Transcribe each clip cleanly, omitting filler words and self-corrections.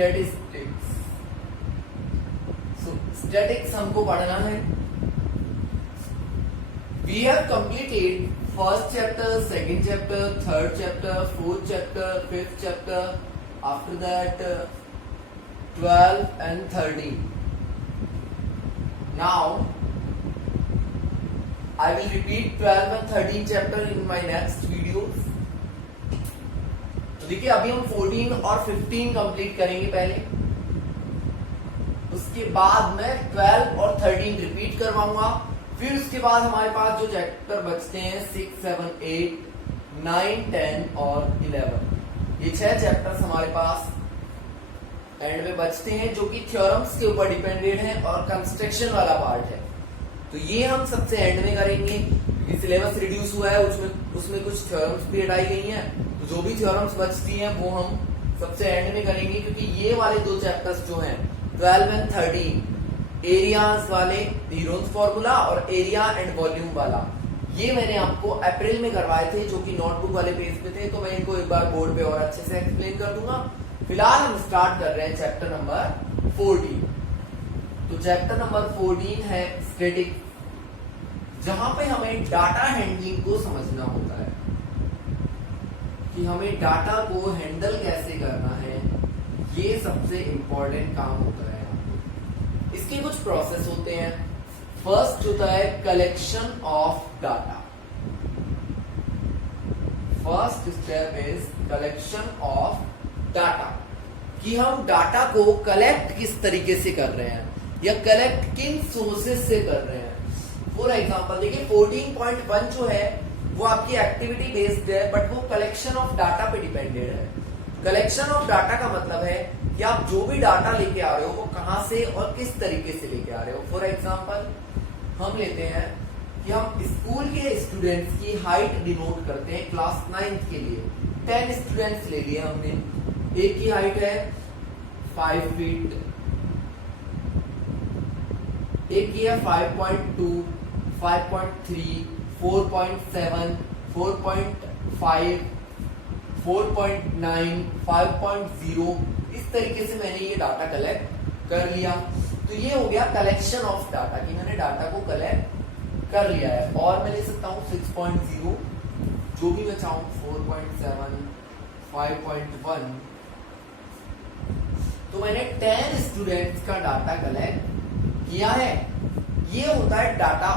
Statistics. Statics हमको पढ़ना है। We have completed first chapter, second chapter, third chapter, fourth chapter, fifth chapter, after that 12 and 13. Now I will repeat 12 and 13 chapter in my next videos. तो देखिए अभी हम 14 और 15 complete करेंगे पहले, उसके बाद मैं 12 और 13 रिपीट करवाऊंगा। फिर उसके बाद हमारे पास जो चैप्टर बचते हैं 6, 7, 8, 9, 10 और 11, ये 6 चैप्टर्स हमारे पास एंड में बचते हैं जो कि थ्योरम्स के ऊपर डिपेंडेड है और कंस्ट्रक्शन वाला पार्ट है। तो ये हम सबसे एंड में करेंगे क्योंकि सिलेबस रिड्यूस हुआ है, उसमें कुछ थ्योरम्स भी हटाई गई हैं। तो जो भी थ्योरम्स बचती हैं वो हम सबसे एंड में करेंगे, क्योंकि ये वाले दो चैप्टर्स जो हैं 12 एंड 13, एरियाज वाले, हीरोन्स फॉर्मूला और एरिया एंड वॉल्यूम वाला, ये मैंने आपको अप्रैल में करवाए थे जो कि नोटबुक वाले पेज पे थे। तो मैं इनको एक बार बोर्ड पे और अच्छे से एक्सप्लेन कर दूंगा। फिलहाल हम स्टार्ट कर रहे हैं चैप्टर नंबर 14। तो चैप्टर नंबर 14 है स्टैटिक, जहां पे हमें डाटा हैंडलिंग को समझना होता है कि हमें डाटा को हैंडल कैसे करना है। ये सबसे इंपॉर्टेंट काम होता है। इसके कुछ प्रोसेस होते हैं। फर्स्ट होता है collection of data. First step is collection of data, कि हम डाटा को कलेक्ट किस तरीके से कर रहे हैं या कलेक्ट किन सोर्सेस से कर रहे हैं। फॉर एग्जांपल देखिए 14.1 जो है वो आपकी एक्टिविटी बेस्ड है, बट वो कलेक्शन ऑफ डाटा पे डिपेंडेड है। कलेक्शन ऑफ डाटा का मतलब है कि आप जो भी डाटा लेके आ रहे हो वो कहां से और किस तरीके से लेके आ रहे हो। फॉर एग्जांपल हम लेते हैं कि हम स्कूल के स्टूडेंट्स की हाइट डिनोट करते हैं क्लास 9th के लिए। 10 स्टूडेंट्स ले लिए हमने, एक की हाइट है 5 फीट, एक की है 5.2, 5.3, 4.7, 4.5, 4.9, 5.0, इस तरीके से मैंने ये डाटा कलेक्ट कर लिया। तो ये हो गया कलेक्शन ऑफ डाटा, कि मैंने डाटा को कलेक्ट कर लिया है। और मैं ले सकता हूँ 6.0, जो भी मैं चाहूँ, 4.7, 5.1। तो मैंने 10 स्टूडेंट्स का डाटा कलेक्ट किया है। ये होता है डाटा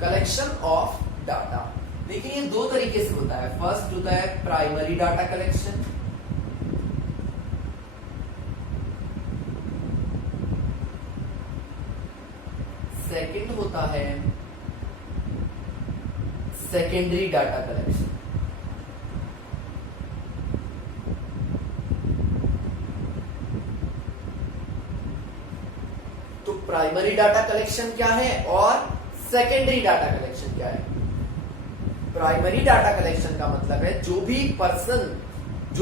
कलेक्शन ऑफ डाटा। देखिए ये दो तरीके से होता है। फर्स्ट होता है प्राइमरी डाटा कलेक्शन, सेकंड होता है सेकेंडरी डाटा कलेक्शन। तो प्राइमरी डाटा कलेक्शन क्या है और सेकेंडरी डाटा कलेक्शन क्या है। प्राइमरी डाटा कलेक्शन का मतलब है जो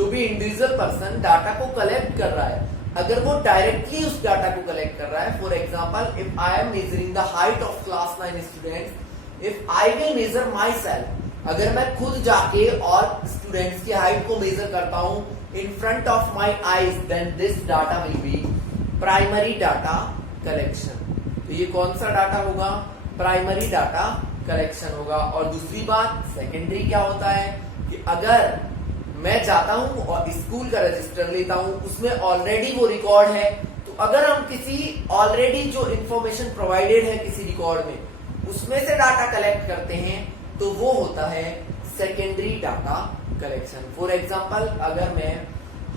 भी इंडिविजुअल पर्सन डाटा को कलेक्ट कर रहा है, अगर वो डायरेक्टली उस डाटा को कलेक्ट कर रहा है। For example if I am measuring the height of class 9 students, if I will measure my self, अगर मैं खुद जाके और स्टूडेंट्स की हाइट को मेजर करता हूं in front of my eyes, then this data will be primary data collection. तो ये कौन सा डाटा होगा, प्राइमरी डाटा कलेक्शन होगा। और दूसरी बात सेकेंडरी क्या होता है कि अगर मैं जाता हूं और स्कूल का रजिस्टर लेता हूं, उसमें ऑलरेडी वो रिकॉर्ड है, तो अगर हम किसी ऑलरेडी जो इंफॉर्मेशन प्रोवाइडेड है किसी रिकॉर्ड में, उसमें से डाटा कलेक्ट करते हैं, तो वो होता है secondary data collection. For example अगर मैं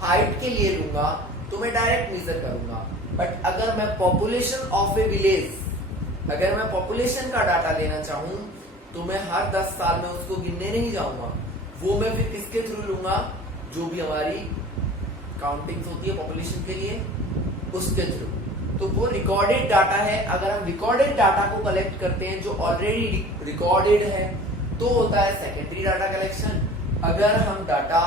हाइट के लिए लूंगा तो मैं डायरेक्ट मेजर करूंगा, बट अगर मैं पॉपुलेशन ऑफ ए विलेज, अगर मैं पॉपुलेशन का डाटा लेना चाहूं तो मैं हर 10 साल में उसको गिनने नहीं जाऊंगा, वो मैं फिर किसके थ्रू लूंगा, जो भी हमारी काउंटिंग होती है पॉपुलेशन के लिए, उसके थ्रू। तो वो रिकॉर्डेड डाटा है। अगर हम रिकॉर्डेड डाटा को कलेक्ट करते हैं जो ऑलरेडी रिकॉर्डेड है, तो होता है सेकेंडरी डाटा कलेक्शन। अगर हम डाटा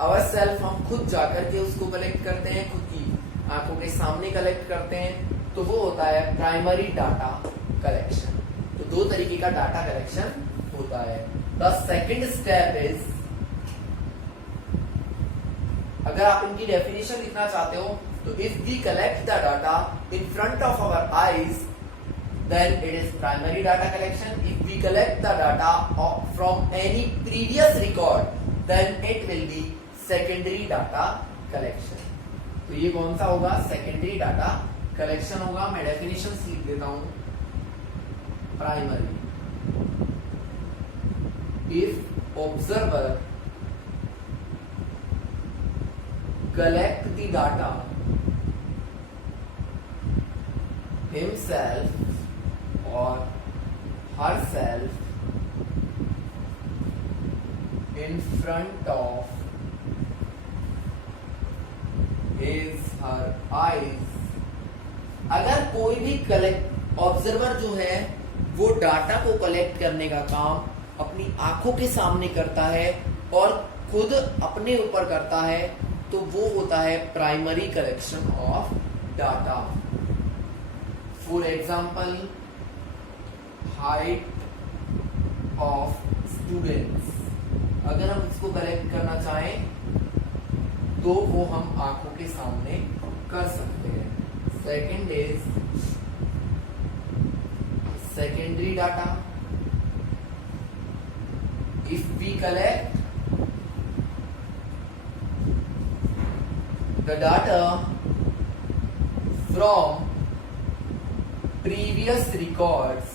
अवर सेल्फ, हम खुद जाकर के उसको कलेक्ट करते हैं, खुद की आंखों के सामने कलेक्ट करते हैं, तो वो होता है प्राइमरी डाटा कलेक्शन। तो दो तरीके का डाटा कलेक्शन होता है। द सेकेंड स्टेप इज, अगर आप इनकी डेफिनेशन लिखना चाहते हो तो if we collect the data in front of our eyes, then it is primary data collection. If we collect the data from any previous record, then it will be secondary data collection. तो ये कौन सा होगा? Secondary data collection होगा. मैं definition लिख देता हूं. Primary, if observer collect the data himself or herself in front of his her eyes, अगर कोई भी कलेक्ट ऑब्जर्वर जो है वो डाटा को कलेक्ट करने का काम अपनी आंखों के सामने करता है और खुद अपने ऊपर करता है, तो वो होता है primary collection of data. For example, height of students, अगर हम इसको कलेक्ट करना चाहें तो वो हम आंखों के सामने कर सकते हैं. Second is secondary data. If we collect the data from previous records,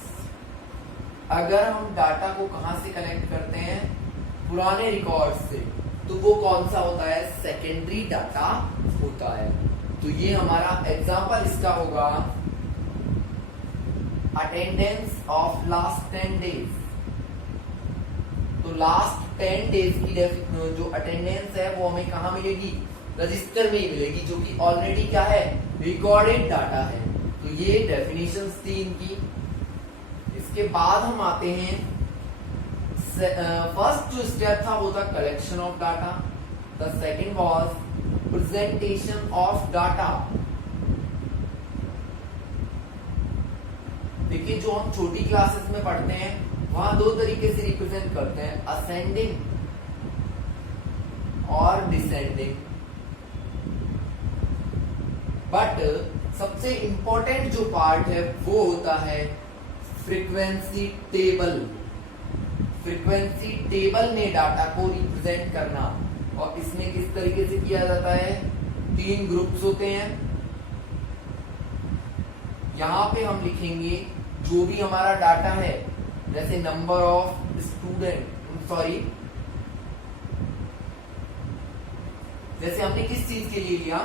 अगर हम डाटा को कहां से कलेक्ट करते हैं? पुराने रिकॉर्ड से, तो वो कौन सा होता है? सेकेंडरी डाटा होता है. तो ये हमारा एग्जाम्पल इसका होगा अटेंडेंस ऑफ लास्ट 10 डेज. तो लास्ट 10 डेज की जो अटेंडेंस है वो हमें कहाँ मिलेगी? रजिस्टर में ही मिलेगी, जो कि ऑलरेडी क्या है? रिकॉर्डेड डाटा है. तो ये डेफिनेशंस थी इनकी. इसके बाद हम आते हैं, फर्स्ट जो स्टेप था वो था collection of data. The second was presentation of data. देखिए, जो हम छोटी क्लासेस में पढ़ते हैं वहां दो तरीके से रिप्रेजेंट करते हैं, असेंडिंग और डिसेंडिंग. बट सबसे इंपॉर्टेंट जो पार्ट है वो होता है फ्रीक्वेंसी टेबल. फ्रीक्वेंसी टेबल में डाटा को रिप्रेजेंट करना. और इसमें किस तरीके से किया जाता है? 3 ग्रुप्स होते हैं. यहां पे हम लिखेंगे जो भी हमारा डाटा है, जैसे नंबर ऑफ स्टूडेंट, सॉरी, जैसे हमने किस चीज के लिए लिया?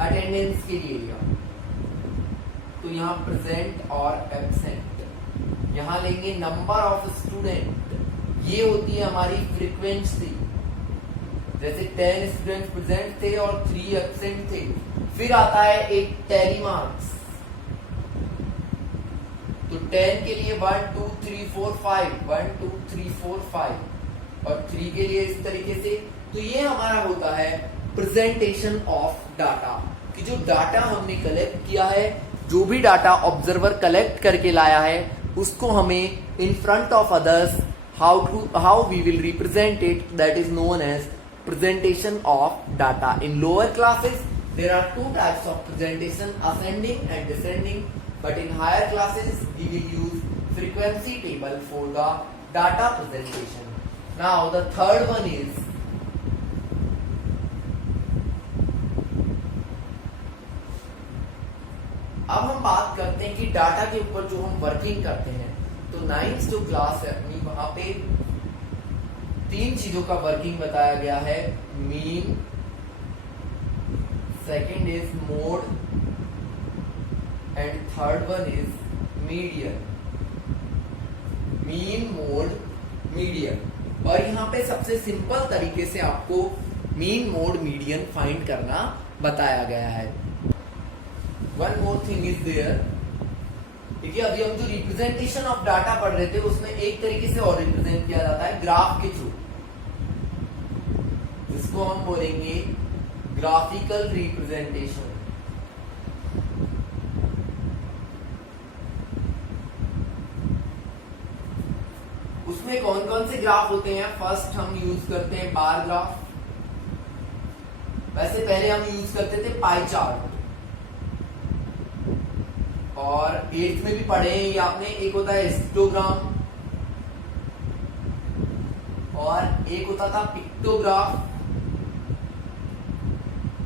अटेंडेंस के लिए लिया. तो यहाँ प्रेजेंट और एब्सेंट. यहाँ लेंगे नंबर ऑफ स्टूडेंट, ये होती है हमारी फ्रीक्वेंसी. जैसे 10 स्टूडेंट प्रेजेंट थे और 3 एब्सेंट थे. फिर आता है एक टैली मार्क्स. तो 10 के लिए 1 2 3 4 5, 1 2 3 4 5, और 3 के लिए इस तरीके से. तो ये हमारा होता है प्रेजेंटेशन ऑफ डाटा, कि जो डाटा हमने कलेक्ट किया है, जो भी डाटा ऑब्जर्वर कलेक्ट करके लाया है, उसको हमें in front of others how we will represent it, that is known as presentation of data. In lower classes there are 2 types of presentation, ascending and descending, but in higher classes we will use frequency table for the data presentation. Now the third one is अब हम बात करते हैं कि data के ऊपर जो हम वर्किंग करते हैं. तो 9th जो क्लास है अपनी, वहां पे 3 चीजों का वर्किंग बताया गया है. Mean, second is mode, and third one is median. Mean, mode, median. और यहाँ पे सबसे सिंपल तरीके से आपको मीन, मोड, मीडियन फाइंड करना बताया गया है. One more thing is there. देखिए, अभी हम जो रिप्रेजेंटेशन ऑफ डाटा पढ़ रहे थे उसमें एक तरीके से और रिप्रेजेंट किया जाता है ग्राफ के थ्रू, जिसको हम बोलेंगे ग्राफिकल रिप्रेजेंटेशन. उसमें कौन कौन से ग्राफ होते हैं? फर्स्ट हम यूज करते हैं बार ग्राफ. वैसे पहले हम यूज करते थे पाई चार्ट, और 8th में भी पढ़े हैं ये आपने। एक होता है हिस्टोग्राम और एक होता था पिक्टोग्राफ।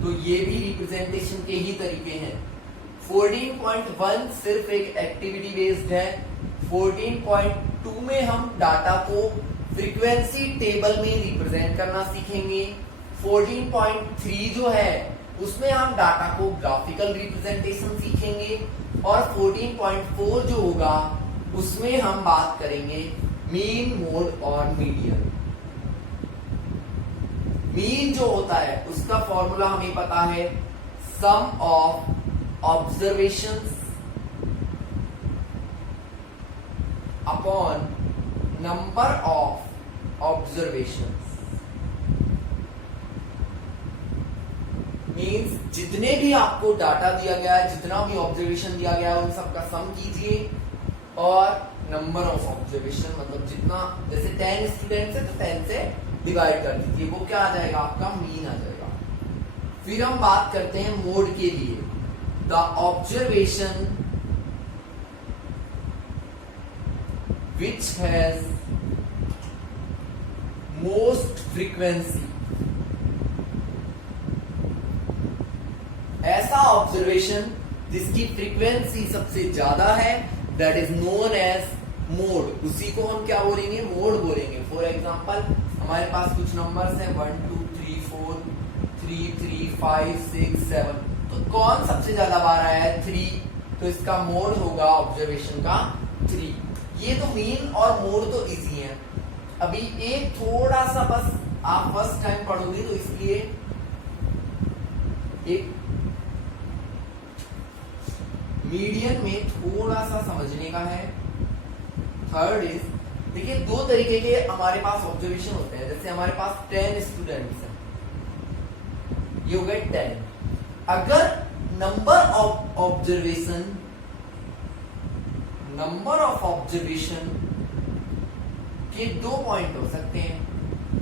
तो ये भी रिप्रेजेंटेशन के ही तरीके हैं। 14.1 सिर्फ एक एक्टिविटी बेस्ड है। 14.2 में हम डाटा को फ्रीक्वेंसी टेबल में रिप्रेजेंट करना सीखेंगे। 14.3 जो है उसमें हम डाटा को ग्राफिकल रिप्रेजेंटेशन सीखेंगे, और 14.4 जो होगा उसमें हम बात करेंगे मीन, मोड और मीडियन। मीन जो होता है उसका फॉर्मूला हमें पता है, sum of observations upon number of observations. Means जितने भी आपको डाटा दिया गया है, जितना भी ऑब्जर्वेशन दिया गया है, उन सबका सम कीजिए, और नंबर ऑफ ऑब्जर्वेशन मतलब जितना, जैसे 10 स्टूडेंट्स है तो 10 से डिवाइड कर दीजिए, वो क्या आ जाएगा आपका मीन आ जाएगा। फिर हम बात करते हैं मोड के लिए। The observation which has most frequency, ऐसा ऑब्जर्वेशन जिसकी फ्रीक्वेंसी सबसे ज्यादा है, that is known as mode. उसी को हम क्या बोलेंगे, मोड बोलेंगे। फॉर एग्जाम्पल हमारे पास कुछ नंबर्स हैं 1 2 3 4 3 3 5 6 7, तो कौन सबसे ज्यादा बार आया है 3, तो इसका मोड होगा ऑब्जर्वेशन का 3। ये तो मीन और मोड तो इजी है। अभी एक थोड़ा सा बस आप फर्स्ट टाइम पढ़ोगे तो इसलिए एक मीडियन में थोड़ा सा समझने का है। थर्ड इज, देखिए 2 तरीके के हमारे पास ऑब्जर्वेशन होते हैं। जैसे हमारे पास 10 स्टूडेंट्स हैं, ये हो गए 10। अगर नंबर ऑफ ऑब्जर्वेशन के 2 पॉइंट हो सकते हैं,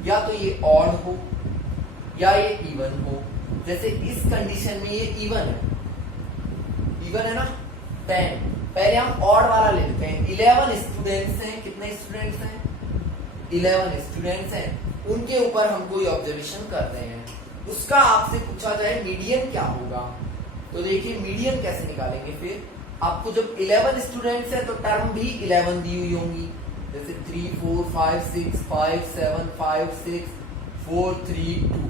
या तो ये ऑड हो या ये इवन हो। जैसे इस कंडीशन में ये इवन है ना 10। पहले हम ऑड वाला ले लेते हैं। 11 स्टूडेंट्स हैं, कितने स्टूडेंट्स हैं 11 स्टूडेंट्स हैं, उनके ऊपर हम कोई ऑब्जर्वेशन कर रहे हैं। उसका आपसे पूछा जाए मीडियन क्या होगा, तो देखिए मीडियन कैसे निकालेंगे। फिर आपको जब 11 स्टूडेंट्स है तो टर्म भी 11 दी हुई होंगी, जैसे 3 4 5 6 5 7 5 6 4 3 2।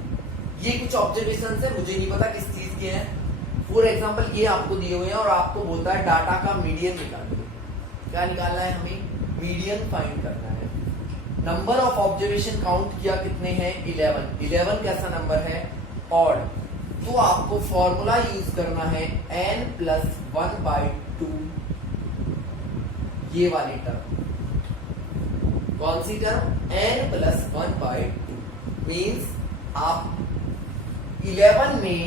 ये कुछ ऑब्जर्वेशन है, मुझे नहीं पता किस चीज के हैं। फॉर एग्जाम्पल ये आपको दिए हुए हैं और आपको बोलता है डाटा का मीडियन निकालिए। क्या निकालना है हमें, मीडियन फाइंड करना है। नंबर ऑफ ऑब्जर्वेशन काउंट किया कितने हैं 11। 11 कैसा नंबर है, ऑड, तो आपको फॉर्मूला यूज करना है n+1/2, ये वाली टर्म। कौन सी टर्म, n+1/2। मीन्स आप 11 में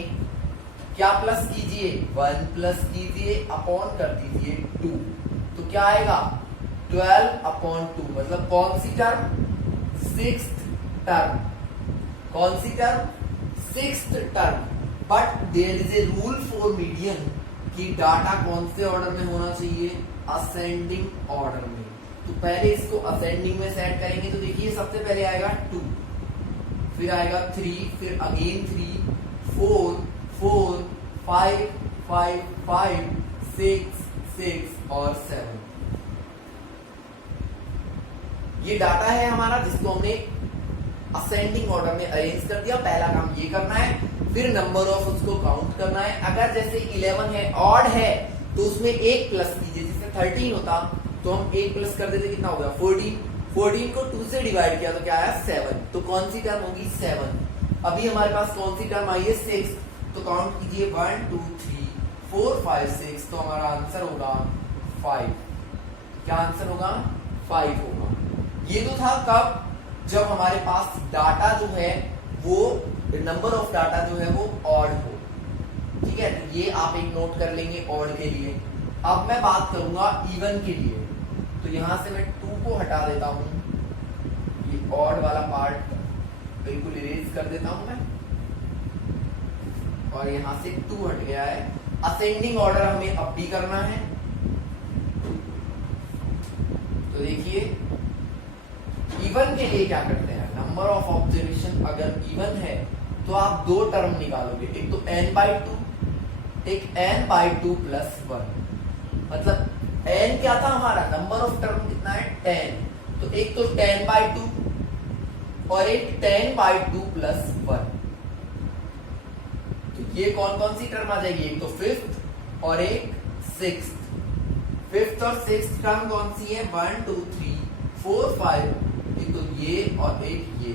क्या प्लस कीजिए, 1 प्लस कीजिए, अपॉन कर दीजिए 2, तो क्या आएगा 12/2। मतलब कौन सी टर्म, 6th टर्म। कौन सी term, 6th term. But there is a rule for median कि डाटा कौन से ऑर्डर में होना चाहिए, असेंडिंग ऑर्डर में। तो पहले इसको असेंडिंग में सेट करेंगे, तो देखिए सबसे पहले आएगा 2, फिर आएगा 3, फिर अगेन 3, 4 4 5 5 5 6 6 और 7। ये डाटा है हमारा जिसको हमने असेंडिंग ऑर्डर में अरेंज कर दिया। पहला काम ये करना है, फिर नंबर ऑफ उसको काउंट करना है। अगर जैसे 11 है, ऑड है, तो उसमें 1 प्लस कीजिए। जिससे 13 होता तो हम 1 प्लस कर देते, कितना हो गया 14। 14 को 2 से डिवाइड किया तो क्या आया 7। तो कौन सी टर्म होगी 7। अभी हमारे पास कौन सी टर्म आई है 6, तो काउंट कीजिए 1 2 3 4 5 6, तो हमारा आंसर होगा 5। क्या आंसर होगा 5 होगा। ये तो था कब, जब हमारे पास डाटा जो है वो नंबर ऑफ डाटा जो है वो ऑड हो। ठीक है, तो ये आप एक नोट कर लेंगे ऑड के लिए। अब मैं बात करूंगा इवन के लिए, तो यहां से मैं 2 को हटा देता हूं, ये ऑड वाला पार्ट बिल्कुल इरेज कर देता हूं मैं। और यहां से 2 हट गया है। असेंडिंग ऑर्डर हमें अब भी करना है। तो देखिए इवन के लिए क्या करते हैं, नंबर ऑफ ऑब्जर्वेशन अगर इवन है तो आप 2 टर्म निकालोगे, एक तो n/2, एक n/2 प्लस 1। मतलब n क्या था हमारा, नंबर ऑफ टर्म कितना है 10, तो एक तो 10/2 और एक 10/2 प्लस 1। तो ये कौन कौन सी टर्म आ जाएगी, एक तो 5th और एक 6th। 5th और 6th टर्म कौन सी है, 1 2 3 4 5, एक तो ये और एक ये,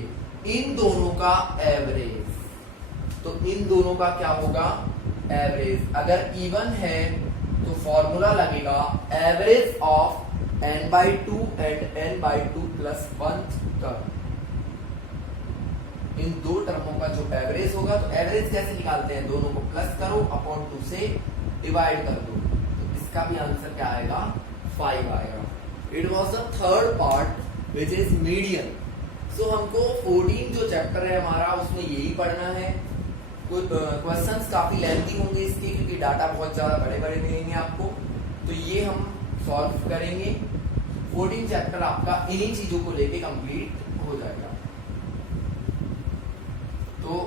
इन दोनों का एवरेज। तो इन दोनों का क्या होगा, एवरेज। अगर इवन है तो फॉर्मूला लगेगा average of n/2 and n/2 plus 1 term. इन 2 टर्मों का जो एवरेज होगा, तो एवरेज कैसे निकालते हैं, दोनों को प्लस करो अपॉन 2 से डिवाइड कर दो, तो इसका भी आंसर क्या आएगा, 5 आएगा। It was the third part which is median. So हमको 14 जो चैप्टर है हमारा उसमें यही पढ़ना है। क्वेश्चंस काफी लेंथी होंगे इसके, क्योंकि डाटा बहुत ज्यादा बड़े बड़े मिलेंगे आपको, तो ये हम सॉल्व करेंगे। 14 चैप्टर आपका इन्हीं चीजों को लेके कंप्लीट हो जाएगा। तो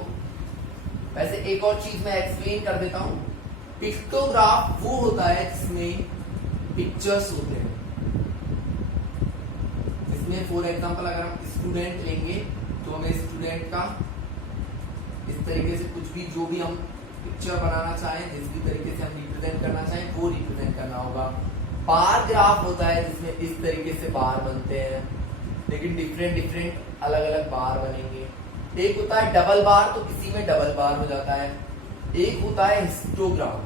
वैसे एक और चीज मैं एक्सप्लेन कर देता हूं, पिक्टोग्राफ वो होता है जिसमें पिक्चर्स होते हैं। इसमें फॉर एग्जांपल अगर हम स्टूडेंट लेंगे तो हमें स्टूडेंट का इस तरीके से कुछ भी, जो भी हम पिक्चर बनाना चाहें, जिस भी तरीके से हम रिप्रेजेंट करना चाहें वो रिप्रेजेंट करना होगा। बार ग्राफ होता है जिसमें इस तरीके से बार बनते हैं, लेकिन डिफरेंट अलग अलग बार बनेंगे। एक होता है डबल बार, तो किसी में डबल बार हो जाता है। एक होता है हिस्टोग्राम।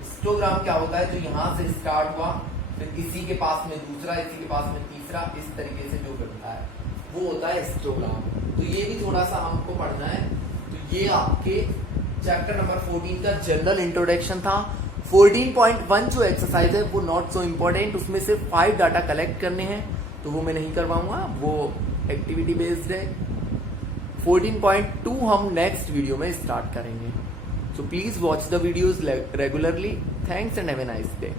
हिस्टोग्राम क्या होता है, जो यहां से स्टार्ट हुआ, फिर इसी के पास में दूसरा, इसी के पास में तीसरा, इस तरीके से जो बनता है वो होता है हिस्टोग्राम। तो ये भी थोड़ा सा हमको पढ़ना है। तो ये आपके चैप्टर नंबर 14 का जनरल इंट्रोडक्शन था। 14.1 जो एक्सरसाइज है वो नॉट सो इम्पोर्टेंट, उसमें सिर्फ 5 डाटा कलेक्ट करने हैं, तो वो मैं नहीं करवाऊंगा, वो एक्टिविटी बेस्ड है। 14.2 हम नेक्स्ट वीडियो में स्टार्ट करेंगे। So please watch the videos regularly. Thanks and have a nice day.